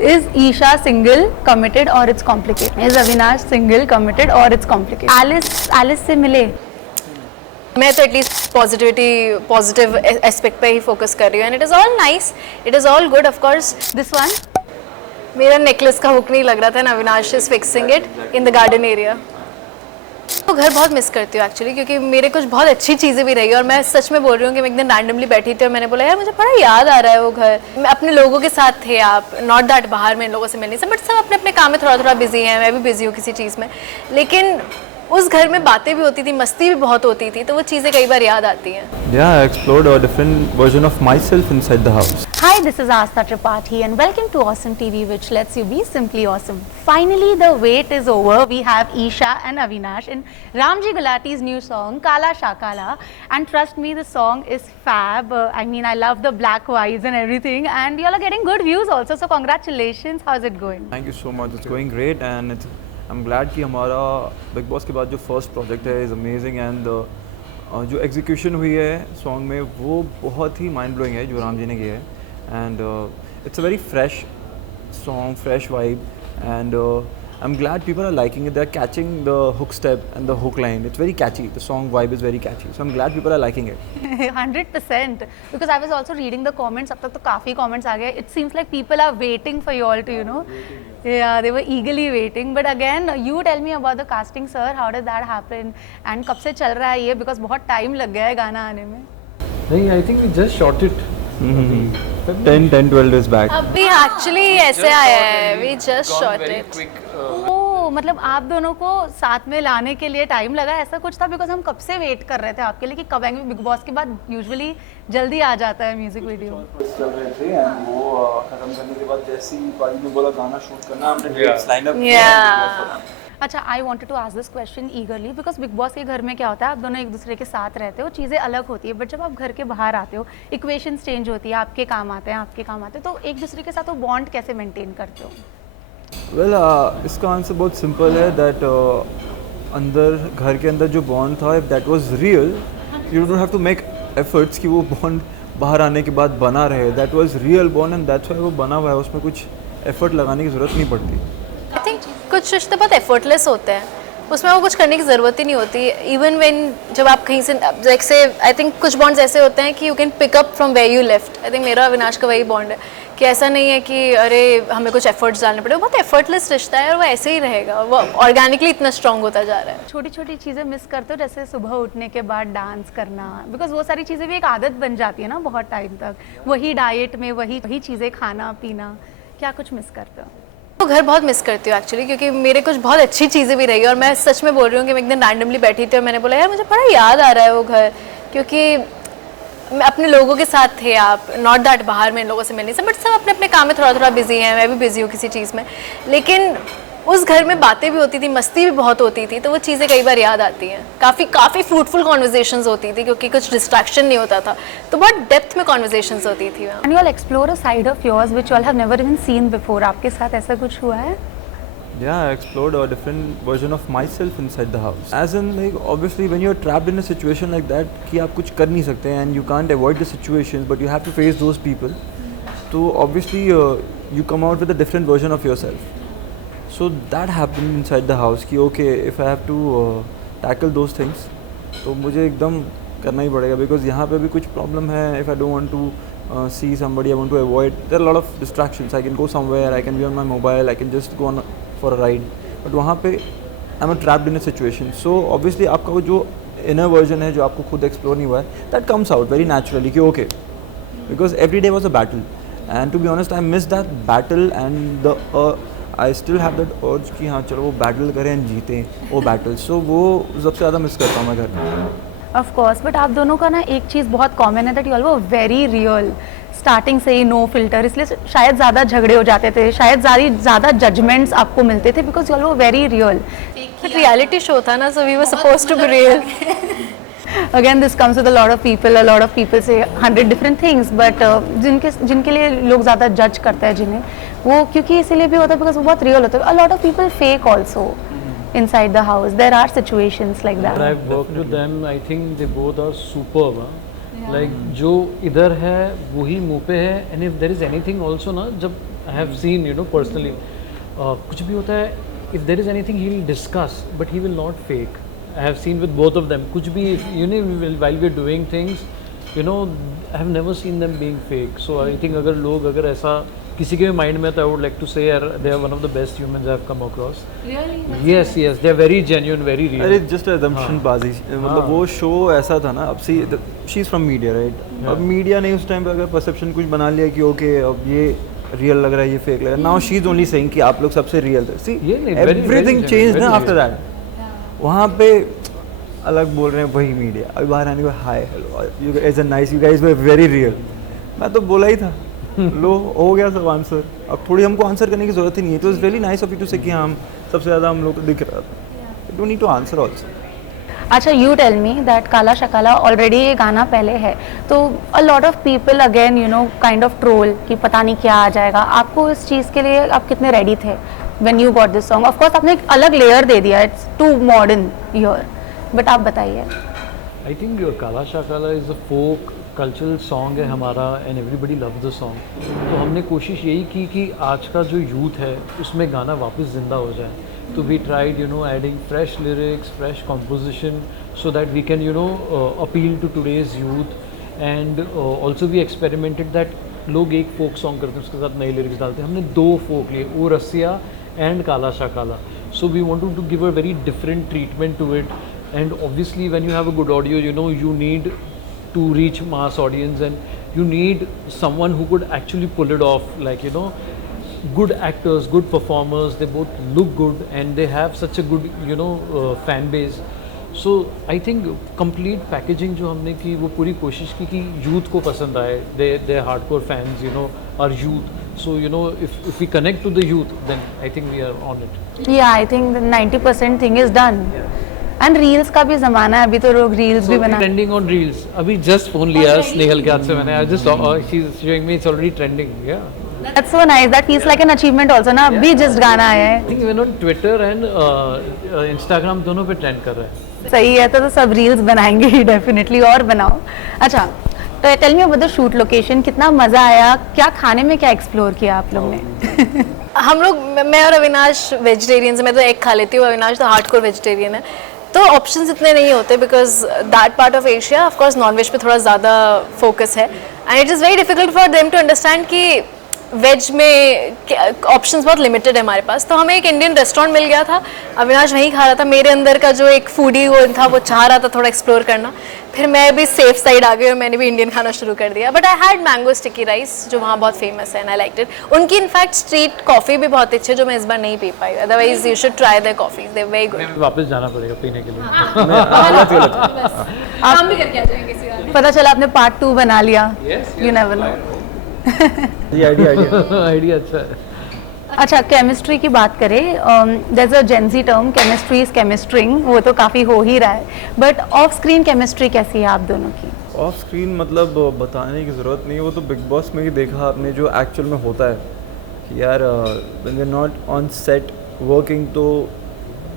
Is Eisha single, committed, or it's complicated? Is Avinash single, committed, or it's complicated? Alice से मिले? मैं तो at least positive aspect पे ही focus कर रही हूँ and it is all nice, it is all good of course. This one? मेरा necklace का हुक नहीं लग रहा था ना. Avinash is fixing it in the garden area. तो घर बहुत मिस करती हूँ एक्चुअली, क्योंकि मेरे कुछ बहुत अच्छी चीज़ें भी रही और मैं सच में बोल रही हूँ कि मैं एक दिन रैंडमली बैठी थी और मैंने बोला यार मुझे बड़ा याद आ रहा है वो घर. मैं अपने लोगों के साथ थे आप, नॉट दैट बाहर में इन लोगों से मिलने से, बट सब अपने अपने काम में थोड़ा थोड़ा बिजी हैं. मैं भी बिजी हूँ किसी चीज़ में, लेकिन उस घर में बातें भी होती थी, मस्ती भी बहुत होती थी, तो वो चीज़ें कई बार याद आती हैं. Yeah, I explored a different version of myself inside the house. Hi, this is Aastha Tripathi and welcome to Awesome TV, which lets you be simply awesome. Finally, the wait is over. We have Eisha and Avinash in Ramji Gulati's new song, Kala Shakala. And trust me, the song is fab. I mean, I love the black vibes and everything. And you all are getting good views also. So congratulations. How's it going? Thank you so much. It's going great and I'm glad कि हमारा big Boss के बाद जो first project है is amazing and जो execution हुई है song में वो बहुत ही माइंड ब्लोइंग है जो राम जी ने किया है. And it's a very fresh song, fresh vibe and I'm glad people are liking it. They're catching the hook step and the hook line. It's very catchy. The song vibe is very catchy. So I'm glad people are liking it. 100%. Because I was also reading the comments. अब तक तो काफ़ी comments आ गए. It seems like people are waiting for you all to, you know. Yeah, they were eagerly waiting. But again, you tell me about the casting, sir. How did that happen? And कब से चल रहा है ये? Because बहुत time लग गया है गाना आने में. नहीं, I think we just shot it. 10-12 days back. अभी एक्चुअली ऐसे आया है, वी जस्ट शॉट इट. ओह, मतलब आप दोनों को साथ में लाने के लिए टाइम लगा, ऐसा कुछ था? बिकॉज हम कब से वेट कर रहे थे आपके लिए कि कब आएंगे. बिग बॉस के बाद यूजुअली जल्दी आ जाता है म्यूजिक वीडियो. चल रहे थे एंड वो खत्म करने के बाद जैसे ही पाजी ने बोला गाना शूट करना, हमने डेट्स लाइन अप किया. अच्छा, I wanted to ask this question eagerly because Bigg Boss के घर में क्या होता है, आप दोनों एक दूसरे के साथ रहते हो, चीज़ें अलग होती है. बट जब आप घर के बाहर आते हो, इक्वेशंस चेंज होती है, आपके काम आते हैं, आपके काम आते हैं, तो एक दूसरे के साथ वो बॉन्ड कैसे मेंटेन करते हो? वेल इसका आंसर बहुत सिंपल है दैट अंदर घर के अंदर जो बॉन्ड था, if that was real you don't have to make efforts कि वो बॉन्ड बाहर आने के बाद बना रहे. That was real bond and that's why वो बना हुआ है. उसमें कुछ एफर्ट लगाने की ज़रूरत नहीं पड़ती. आई थिंक कुछ रिश्ते बहुत एफर्टलेस होते हैं, उसमें वो कुछ करने की ज़रूरत ही नहीं होती. इवन व्हेन जब आप कहीं से जैसे आई थिंक कुछ बॉन्ड्स ऐसे होते हैं कि you can pick up from where you left. I think मेरा अविनाश का वही बॉन्ड है कि ऐसा नहीं है कि अरे हमें कुछ एफर्ट्स डालने पड़े. वो बहुत एफर्टलेस रिश्ता है और वो ऐसे ही रहेगा. वो ऑर्गेनिकली इतना स्ट्रॉन्ग होता जा रहा है. छोटी छोटी चीज़ें मिस करते हो, जैसे सुबह उठने के बाद डांस करना, बिकॉज वो सारी चीज़ें भी एक आदत बन जाती है ना बहुत टाइम तक. वही डाइट में वही चीज़ें खाना पीना, क्या कुछ मिस करते हो? तो घर बहुत मिस करती हूँ एक्चुअली, क्योंकि मेरे कुछ बहुत अच्छी चीज़ें भी रही और मैं सच में बोल रही हूँ कि मैं एक दिन रैंडमली बैठी थी और मैंने बोला यार मुझे बड़ा याद आ रहा है वो घर, क्योंकि मैं अपने लोगों के साथ थे आप, नॉट दैट बाहर में इन लोगों से मिलने से, बट सब अपने अपने काम में थोड़ा थोड़ा बिजी हैं. मैं भी बिजी हूँ किसी चीज़ में, लेकिन उस घर में बातें भी होती थी, मस्ती भी बहुत होती थी, तो वो चीज़ें कई बार याद आती हैं. काफ़ी फ्रूटफुल कॉन्वर्जेशंस होती थी क्योंकि कुछ डिस्ट्रैक्शन नहीं होता था, तो बहुत डेप्थ में कॉन्वर्जेशंस होती थी. And you all explore a side of yours which you all have never even seen before. आपके साथ ऐसा कुछ हुआ है? Yeah, I explored a different version of myself inside the house. As in, like, obviously when you're trapped in a situation like that कि आप कुछ कर नहीं सकते and you can't avoid the situations but you have to face those people, so obviously you come out with a different version of yourself. So that happened inside the house कि okay, if I have to tackle those things तो मुझे एकदम करना ही पड़ेगा because यहाँ पे भी कुछ problem है. If I don't want to see somebody, I want to avoid. There are a lot of distractions. I can go somewhere, I can be on my mobile, I can just go on for a ride. But वहाँ पे I'm trapped in a situation. So obviously आपका वो जो inner version है जो आपको खुद explore नहीं हुआ है, that comes out very naturally कि okay, because every day was a battle. And to be honest, I missed that battle and the I still have that urge कि हाँ चलो वो battle करें and जीतें वो battle. So वो सबसे ज़्यादा मिस करता हूँ मैं घर में. ऑफ कोर्स, बट आप दोनों का ना एक चीज़ बहुत कॉमन है that you all were very real. Starting से ही नो फिल्टर, इसलिए शायद ज़्यादा झगड़े हो जाते थे, शायद ज़्यादा जजमेंट्स आपको मिलते थे because you all were very real. Reality show था ना, so we were supposed to be real. Again this comes with a lot of people से 100 डिफरेंट थिंग्स, बट जिनके लिए लोग ज़्यादा जज करते हैं जिन्हें, वो क्योंकि इसीलिए भी होता है बिकॉज वो बहुत रियल होता है. अ lot of people fake also inside the house. There are situations like that. I've worked with them. I think they both are superb. Like जो इधर है वही मुँह पे है. And if there is anything also ना, जब I have seen, you know, personally. कुछ भी होता है, if there is anything he will discuss, but he will not fake. I have seen with both of them. कुछ भी, you know, while we are doing things, you know, I have never seen them being fake. So I think अगर लोग अगर ऐसा किसी के भी mind में तो I would like to say they are one of the best humans I have come across. Really? Yes, yes, they are very genuine, very real. अरे just assumption बाजी, मतलब वो शो ऐसा था ना, अब she is from media right, अब media ने उस टाइम पे अगर परसेप्शन कुछ बना लिया कि ओके अब ये रियल लग रहा है, ये फेक लग रहा है, now she is only saying कि आप लोग सबसे रियल थे, सी एवरीथिंग चेंज ना आफ्टर दैट. वहाँ पे अलग बोल रहे हैं वही मीडिया, अभी बाहर आने को hi hello you guys are nice, you guys were very real. मैं तो बोला ही था लो हो गया सब आंसर, अब थोड़ी हमको आंसर करने की जरूरत ही नहीं है. It was really nice of you to say कि हम सबसे ज़्यादा हम लोग को दिख रहा था, you don't need to answer also. अच्छा, you tell me that Kala Shakala already ये गाना पहले है, तो a lot of people again you know kind of troll कि पता नहीं क्या आ जाएगा. आपको इस चीज़ के लिए आप कितने रेडी थे when you got this song? Of course आपने एक अलग लेयर दे दिया, it's too modern here, but आप बताइए. I think Kala Shakala is a folk cultural song है हमारा, and everybody love the song. तो हमने कोशिश यही की कि आज का जो यूथ है उसमें गाना वापस ज़िंदा हो जाए. तो we tried you know adding fresh lyrics, fresh composition, so that we can you know appeal to today's youth. And also we experimented that लोग एक फोक सॉन्ग करते हैं उसके साथ नए लिरिक्स डालते हैं. हमने 2 फोक लिए, ओ Rasiya and Kala Shakala. So we wanted to give a very different treatment to it. And obviously when you have a good audio, you know, you need to reach mass audience, and you need someone who could actually pull it off, like, you know, good actors, good performers, they both look good and they have such a good, you know, fan base. So I think complete packaging जो हमने की वो पूरी कोशिश की कि youth को पसंद आए. They hardcore fans, you know, are youth. So you know, if we connect to the youth, then I think we are on it. Yeah, I think the 90% thing is done. And reels का भी ज़माना है, अभी तो लोग reels भी बना. Trending on reels. अभी जस्ट फोन लिया स्नेहल के हाथ से मैंने, I just she is showing me it's already trending. Yeah that's so nice, that feels like an achievement also ना. अभी जस्ट गाना आया है, I think even on Twitter and Instagram दोनों पे ट्रेंड कर रहा है. सही है. तो सब रील्स बनाएंगे ही डेफिनेटली, और बनाओ. अच्छा, तो tell me about the shoot location, कितना मज़ा आया, क्या खाने में क्या एक्सप्लोर किया आप लोग ने? हम लोग, मैं और अविनाश वेजिटेरियन से, मैं तो एग खा लेती हूँ, अविनाश तो हार्डकोर वेजिटेरियन है, तो ऑप्शंस इतने नहीं होते because that part of Asia of course non veg पे थोड़ा ज़्यादा फोकस है. And it is very difficult for them to understand कि वेज में ऑप्शंस बहुत लिमिटेड है हमारे पास. तो हमें एक इंडियन रेस्टोरेंट मिल गया था, अविनाश वहीं खा रहा था. मेरे अंदर का जो एक फूडी वो था, वो चाह रहा था थोड़ा एक्सप्लोर करना. फिर मैं भी सेफ साइड आ गई और मैंने भी इंडियन खाना शुरू कर दिया. But I had mango sticky rice जो वहाँ बहुत फेमस है एंड आई लाइक्ड इट. उनकी इनफैक्ट स्ट्रीट कॉफ़ी भी बहुत अच्छी है जो मैं इस बार नहीं पी पाई. Otherwise you should try their coffee, they very good. वापस जाना पड़ेगा पीने के लिए. काम भी करके आ जाएंगे इसी बार. पता चला आपने पार्ट 2 बना लिया. You never know. ये आइडिया आइडिया अच्छा है. अच्छा, केमिस्ट्री की बात करें, there is a Gen Z term, chemistry is chemistring, वो तो काफ़ी हो ही रहा है. बट ऑफ स्क्रीन केमिस्ट्री कैसी है आप दोनों की? ऑफ स्क्रीन मतलब बताने की ज़रूरत नहीं है, वो तो बिग बॉस में ही देखा आपने जो एक्चुअल में होता है कि यार when we are not on set working तो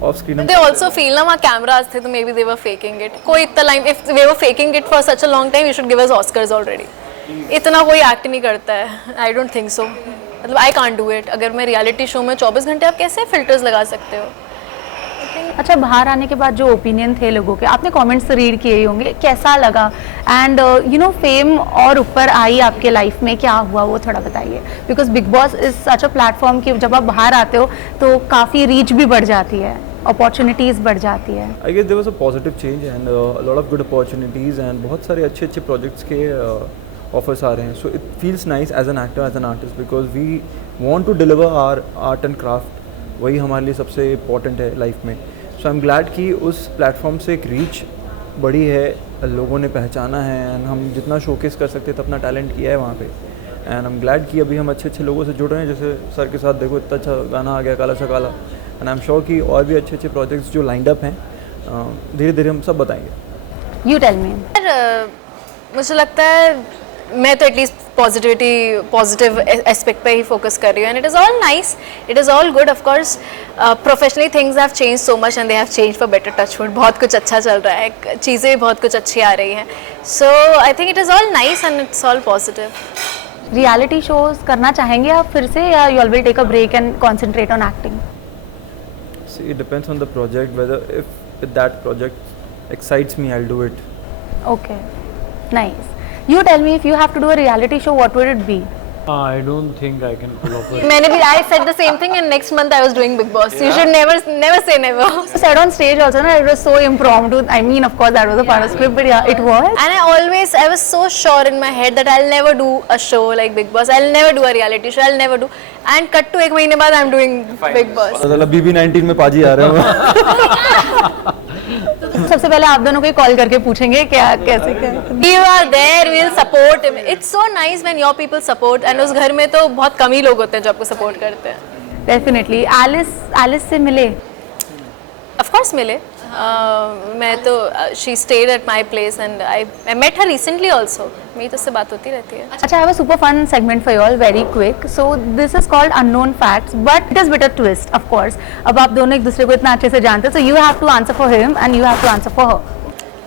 off screen. They also feel ना वहाँ कैमरास थे तो may be they were faking it. कोई इतना line, if they were faking it for such a long time, you should give us Oscars already. इतना कोई act नहीं करता है, आई डोंट थिंक सो. मतलब आई कांट डू इट. अगर मैं रियलिटी शो में 24 घंटे, आप कैसे फिल्टर्स लगा सकते हो? अच्छा, बाहर आने के बाद जो ओपिनियन थे लोगों के, आपने कमेंट्स रीड किए ही होंगे, कैसा लगा? एंड यू नो फेम और ऊपर आई आपके लाइफ में, क्या हुआ वो थोड़ा बताइए. Because Bigg boss is such a platform कि जब आप बाहर आते हो तो काफ़ी रीच भी बढ़ जाती है, अपॉर्चुनिटीज़ बढ़ जाती है. I guess there was a positive change and lot of good opportunities and बहुत सारे अच्छे अच्छे प्रोजेक्ट्स के ऑफर्स आ रहे हैं. So it feels nice as an actor, as an artist, because we want to deliver our art and craft. वही हमारे लिए सबसे इम्पॉर्टेंट है लाइफ में. सो आई एम ग्लैड कि उस प्लेटफॉर्म से एक रीच बढ़ी है, लोगों ने पहचाना है एंड हम जितना शोकेस कर सकते थे अपना टैलेंट किया है वहाँ पे. एंड आई एम ग्लैड कि अभी हम अच्छे अच्छे लोगों से जुड़ रहे हैं. जैसे सर के साथ देखो इतना अच्छा गाना आ गया काला शकाला, एंड आई एम श्योर कि और भी अच्छे अच्छे प्रोजेक्ट्स जो लाइंड अप हैं धीरे धीरे हम सब बताएंगे. You tell me. मुझे लगता है मैं तो एटलीस्ट पॉजिटिव एस्पेक्ट पे ही फोकस कर रही हूँ. And it is all nice, it is all good. Of course professionally things have change so much and they have change for better. Touch wood, बहुत कुछ अच्छा चल रहा है, चीज़ें भी बहुत कुछ अच्छी आ रही हैं. So I think it is all nice and it's all positive. Reality shows करना चाहेंगे आप फिर से, या you will take a break and concentrate on acting? See, it depends on the project. Whether if that project excites me, I'll do it. Okay, nice. You tell me, if you have to do a reality show, what would it be? I don't think I can pull off it. मैंने भी I said the same thing and next month I was doing Big Boss. You should never say never. You said on stage also, no, it was so impromptu. I mean, of course, that was a part of script, but yeah, it was. And I was so sure in my head that I'll never do a show like Big Boss. I'll never do a reality show. I'll never do. And cut to 1 महीने बाद I'm doing Big Boss. मतलब BB19 में पाजी आ रहे हो। सबसे पहले आप दोनों को कॉल करके पूछेंगे क्या कैसे क्या। We are there, we'll support him. It's so nice when your people support. And उस घर में तो बहुत कम ही लोग होते हैं जो आपको सपोर्ट करते हैं। Definitely. एलिस से मिले? Of course मिले। मैं तो she stayed at my place and I met her recently also. मेरी तो उससे बात होती रहती है। अच्छा, I have a super fun segment for you all, very quick. So this is called unknown facts, but it is with a twist, of course. अब आप दोनों एक दूसरे को इतना अच्छे से जानते हैं, so you have to answer for him and you have to answer for her.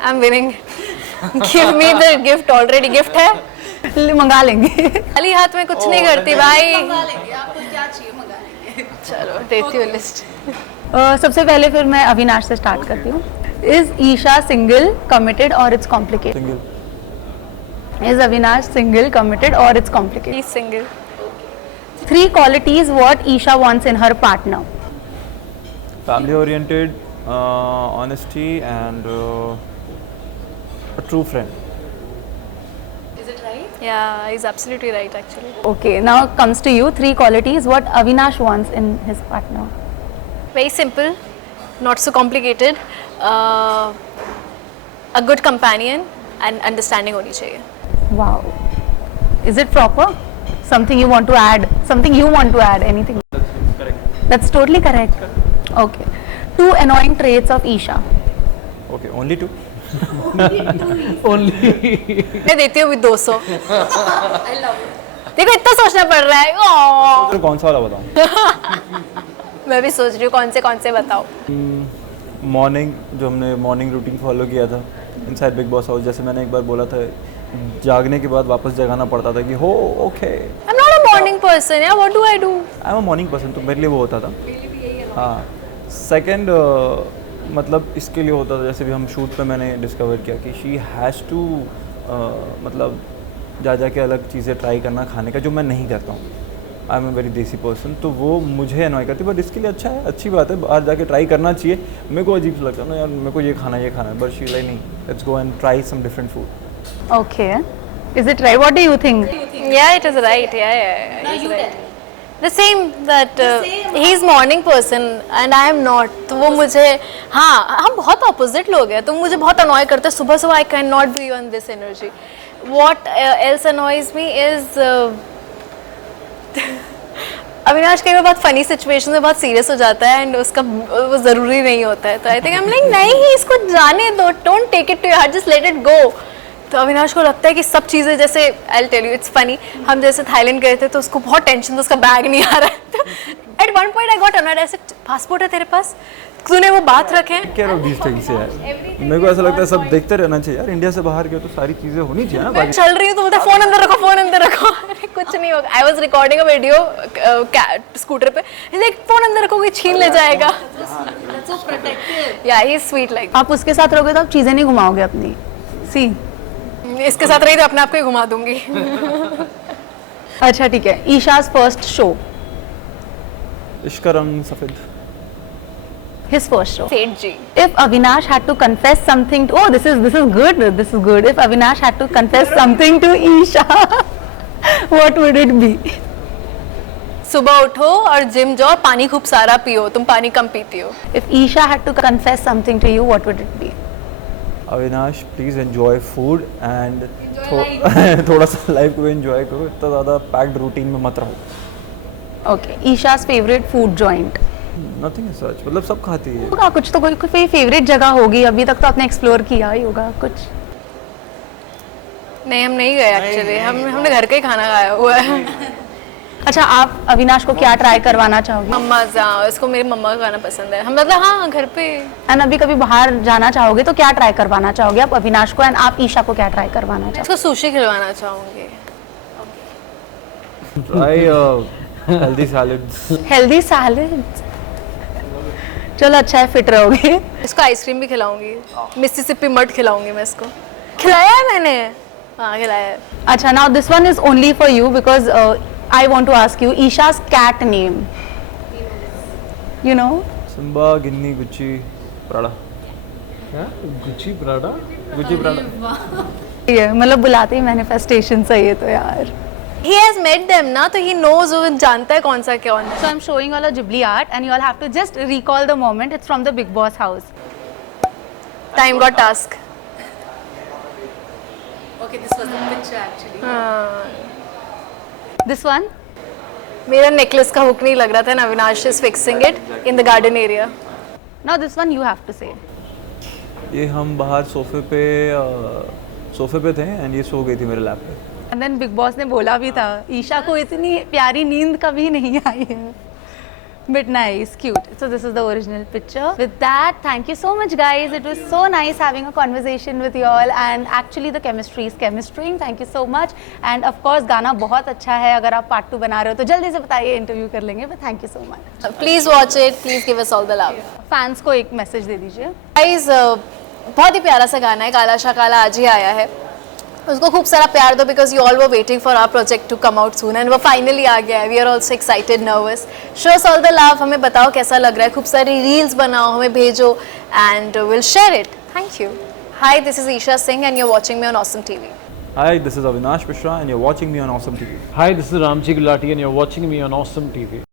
I'm winning. Give me the gift already. Gift है? मंगा लेंगे। खाली हाथ में कुछ नहीं करती भाई। मंगा लेंगे, आपको क्या चाहिए मंगा लेंगे। चलो देती हूँ लिस्ट। सबसे पहले फिर मैं अविनाश से स्टार्ट करती हूँ। Is Eisha single, committed, or it's complicated? Single. Is Avinash single, committed, or it's complicated? He's single. 3 qualities what Eisha wants in her partner. Family oriented, honesty, and a true friend. Yeah, he's absolutely right actually. Okay, now comes to you. 3 qualities what Avinash wants in his partner. Very simple, not so complicated. A good companion and understanding होनी चाहिए. Wow. Is it proper? Something you want to add? Something you want to add? Anything? That's correct. That's totally correct. Okay. 2 annoying traits of Eisha. Okay, only 2. Only. मैं देती हूँ भी 200. देखो इतना सोचना पड़ रहा है। तो कौन सा वाला बताऊँ? मैं भी सोच रही हूँ कौन से बताओ। मॉर्निंग जो हमने मॉर्निंग रूटीन फॉलो किया था इनसाइड बिग बॉस हाउस, जैसे मैंने एक बार बोला था, जागने के बाद वापस जगाना पड़ता था कि हो okay. I am not a morning person यार, what do I do? I am a morning person, तो मेरे लिए वो होता था। हाँ, सेकंड मतलब इसके लिए होता था, जैसे भी हम शूट पे मैंने डिस्कवर किया कि शी हैज़ टू मतलब जा के अलग चीज़ें ट्राई करना खाने का, जो मैं नहीं करता हूँ। आई एम ए वेरी देसी पर्सन, तो वो मुझे अनॉय करती है, बट इसके लिए अच्छा है, अच्छी बात है, बाहर जाके ट्राई करना चाहिए। मेरे को अजीब लगता है ना यार, मेरे को ये खाना है, बट शी लाइक नहीं, let's go and try some different food. Okay. Is it right? What do you think? Yeah, it is right. Yeah, he's right. The same that he's morning person and I am not. तो वो मुझे, हाँ, हम बहुत opposite लोग हैं, तो मुझे बहुत annoy करते हैं सुबह I cannot be on this energy. What else annoys me is Avinash कई बार बहुत फनी सिचुएशन में बहुत सीरियस हो जाता है एंड उसका वो ज़रूरी नहीं होता है, तो I think I am like नहीं, इसको जाने दो, don't take it to your heart, just let it go. तो अविनाश को लगता है कि सब चीज़ें, जैसे I will tell you it's funny, हम जैसे थाईलैंड गए थे तो उसको बहुत टेंशन था, उसका बैग नहीं आ रहा है। At one point I got annoyed, ऐसे पासपोर्ट है तेरे पास, तूने वो बात रखे। केयर ऑफ दीस थिंग्स यार, मेरे को ऐसा लगता है सब देखते रहना चाहिए यार, इंडिया से बाहर गए तो सारी चीज़ें होनी चाहिए ना। मैं चल रही हूँ तो बोलता फोन अंदर रखो, फोन अंदर रखो। अरे कुछ नहीं होगा। I was recording a video scooter पे, लाइक फोन अंदर रखो, कोई छीन ले जाएगा। या ही इज स्वीट लाइक। आप उसके साथ रहोगे तो आप चीज़ें नहीं घुमाओगे अपनी। सी, इसके साथ रही तो अपने आप को ही घुमा दूंगी। अच्छा ठीक है, ईशा's फर्स्ट शो। इश्क रंग सफ़ेद। His first show. सेठ जी। If Avinash had to confess something to, oh this is good, this is good. If Avinash had to confess something to Eisha, what would it be? सुबह उठो और gym जाओ, पानी खूब सारा पियो, तुम पानी कम पीती हो। If Eisha had to confess something to you, what would it be? Avinash please enjoy food and थोड़ा सा लाइफ को एंजॉय करो, इतना ज़्यादा पैक्ड रूटीन में मत रहो। Okay. Isha's favorite food joint. Nothing सच, मतलब सब खाती है। होगा कुछ तो, कोई फेवरेट जगह होगी, अभी तक तो आपने एक्सप्लोर किया ही होगा कुछ। नहीं, हम नहीं गए एक्चुअली, हमने घर का ही खाना खाया हुआ है। अच्छा, आप अविनाश को क्या ट्राई करवाना चाहोगे? मम्मा इसको मेरी मम्मा का खाना पसंद है, हम मतलब हाँ घर पे। एंड अभी कभी बाहर जाना चाहोगे तो क्या ट्राई करवाना चाहोगे आप अविनाश को, एंड आप ईशा को क्या ट्राई करवाना चाहोगे? इसको सुशी खिलवाना चाहूँगी। Try healthy salads. Healthy salad, चलो अच्छा है, फिट रहोगे. इसको आइसक्रीम भी खिलाऊंगी, मिसिसिपी मड खिलाऊंगी मैं इसको. खिलाया है मैंने, हाँ खिलाया है. अच्छा, now this one is only for you because I want to ask you Isha's cat name. You know? Simba, Ginny, Gucci, Prada. क्या गुची प्राडा? Gucci, Prada. ये मतलब बुलाते ही मैनिफेस्टेशन सही है तो यार. He has met them ना, तो he knows, वो जानता है कौन सा कौन है. So I'm showing all a Ghibli art and you all have to just recall the moment. It's from the Big Boss house. Time got task. Okay, this was the picture actually. हाँ. This one? मेरा necklace का hook नहीं लग रहा था ना. Avinash is fixing it in the garden area. Now this one you have to say. ये हम बाहर सोफे पे थे एंड ये सो गई थी मेरे लैप पे. And then Big Boss ने बोला भी था ईशा को इतनी प्यारी नींद कभी नहीं आई है. But nice, cute. So this is the original picture. With that, thank you so much guys. It was so nice having a conversation with you all and actually the chemistry is chemistrying. Thank you so much. And of course गाना बहुत अच्छा है. अगर आप part 2 बना रहे हो तो जल्दी से बताइए, इंटरव्यू कर लेंगे. But thank you so much. Please watch it. Please give us all the love. Fans को एक message दे दीजिए. Guys, बहुत ही प्यारा सा गाना है. काला शा काला आज ही आया है. उसको खूब सारा प्यार दो because you all were waiting for our project to come out soon and वो फाइनली आ गया है. We are also excited, nervous. Show us all the love. हमें बताओ कैसा लग रहा है. खूब सारी रील्स बनाओ, हमें भेजो and will share it. Thank you. Hi, this is Isha Singh and you are watching me on awesome TV. Hi, this is Avinash Mishra and you're watching me on Awesome TV. Hi, this is Ramji Gulati and you're watching me on Awesome TV.